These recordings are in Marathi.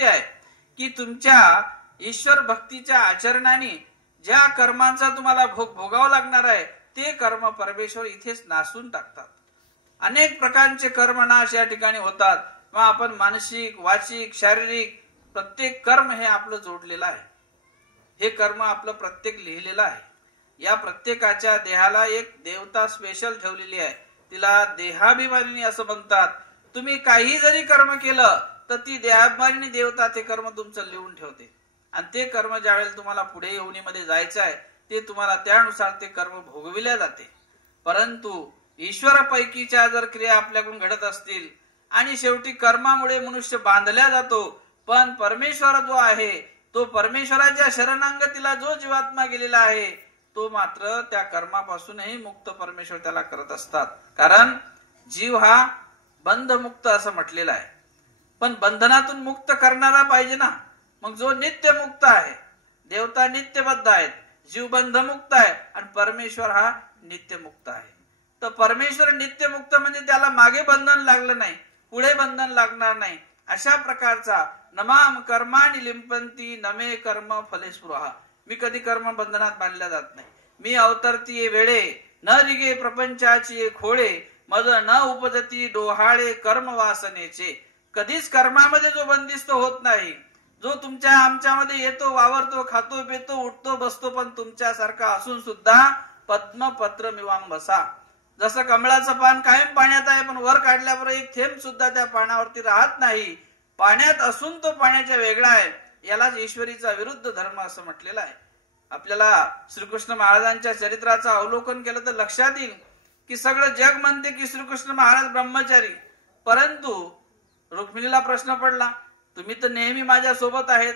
वैशिष्ट्य आहे की तुमच्या ईश्वर भक्तीच्या आचरणाने ज्या कर्मांचा तुम्हाला भोग भोगावा लागणार आहे ते कर्म परमेश्वर इथेच नासून टाकतात. अनेक प्रकारचे कर्मनाश या ठिकाणी होतात. मग आपण मानसिक, वाचिक, शारीरिक प्रत्येक कर्म हे आपलं जोडलेलं आहे. हे कर्म आपलं प्रत्येक लिहिलेलं आहे. या प्रत्येकाच्या देहाला एक देवता स्पेशल ठेवलेली आहे. तिला देहाभिमानिनी असं म्हणतात. तुम्ही काही जरी कर्म केलं तर ती देहाभिमानिनी देवता ते कर्म तुमचं लिहून ठेवते आणि ते कर्म ज्यावेळेला तुम्हाला पुढे योनीमध्ये जायचं आहे ते तुम्हाला त्यानुसार ते कर्म भोगविल्या जाते. परंतु ईश्वरापैकीच्या जर क्रिया आपल्याकडून घडत असतील आणि शेवटी कर्मामुळे मनुष्य बांधल्या जातो, पण परमेश्वर जो आहे तो परमेश्वराच्या शरणांगतीला जो जीवात्मा गेलेला आहे तो मात्र त्या कर्मापासूनही मुक्त परमेश्वर त्याला करत असतात. कारण जीव हा बंधमुक्त असं म्हटलेला आहे. पण बंधनातून मुक्त करणारा पाहिजे ना. मग जो नित्य मुक्त आहे, देवता नित्यबद्ध आहेत, जीव बंधमुक्त आहे आणि परमेश्वर हा नित्यमुक्त आहे. तर परमेश्वर नित्यमुक्त म्हणजे त्याला मागे बंधन लागलं नाही, पुढे बंधन लागणार नाही. अशा प्रकारचा नमाम कर्माणि लिंपंती नमे कर्म फले स्पृहा. मी कधी कर्म बंधनात बांधल्या जात नाही. मी अवतरती वेळे न रिगे प्रपंचाची खोळे मज न उपजती डोहाळे कर्म वासनेचे. कधीच कर्मामध्ये जो बंदिस्त होत नाही, जो तुमच्या आमच्यामध्ये येतो, वावरतो, खातो, पितो, उठतो, बसतो, पण तुमच्यासारखा असून सुद्धा पद्मपत्र मिवांबसा. जसं कमळाचं पान कायम पाण्यात आहे पण वर काढल्याबरोबर एक थेंब सुद्धा त्या पाण्यावरती राहत नाही. पाण्यात असून तो पाण्याच्या वेगळा आहे. यालाच ईश्वरीचा विरुद्ध धर्म असं म्हटलेलं आहे. आपल्याला श्रीकृष्ण महाराजांच्या चरित्राचं अवलोकन केलं तर लक्षात येईल की सगळं जग म्हणते की श्रीकृष्ण महाराज ब्रह्मचारी, परंतु रुक्मिणीला प्रश्न पडला, तुम्ही तर नेहमी माझ्या सोबत आहेत.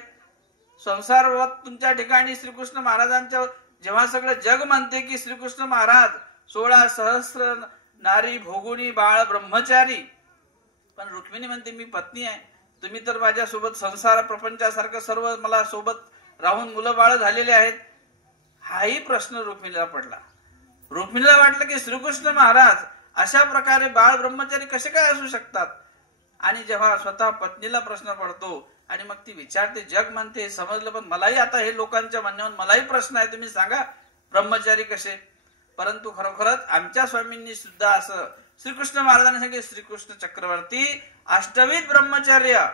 संसारवत तुमच्या ठिकाणी श्रीकृष्ण महाराजांच्या जेव्हा सगळं जग म्हणते की श्रीकृष्ण महाराज 16 सहस्र नारी भोगुनी बाळ ब्रह्मचारी, पण रुक्मिणी म्हणते मी पत्नी आहे. तुम्ही तर माझ्या सोबत संसार प्रपंचासारखं सर्व मला सोबत राहून मुलं बाळ झालेले आहेत. हाही प्रश्न रुक्मिणीला पडला. रुक्मिणीला वाटलं की श्रीकृष्ण महाराज अशा प्रकारे बाळ ब्रह्मचारी कसे काय असू शकतात. आणि जेव्हा स्वतः पत्नीला प्रश्न पडतो आणि मग ती विचारते, जग म्हणते समजलं, पण मलाही आता हे लोकांच्या म्हणण्यावर मलाही प्रश्न आहे, तुम्ही सांगा ब्रह्मचारी कसे. परंतु खरोखरच आमच्या स्वामींनी सुद्धा असं श्रीकृष्ण महाराजांनी सांगितले, श्रीकृष्ण चक्रवर्ती अष्टविध ब्रह्मचर्य.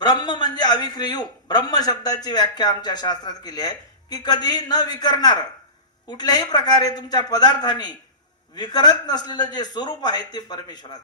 ब्रह्म म्हणजे अविक्रियू. ब्रह्म शब्दाची व्याख्या आमच्या शास्त्रात केली आहे की कधी न विकरणार, कुठल्याही प्रकारे तुमच्या पदार्थांनी विकरत नसलेलं जे स्वरूप आहे ते परमेश्वराचं.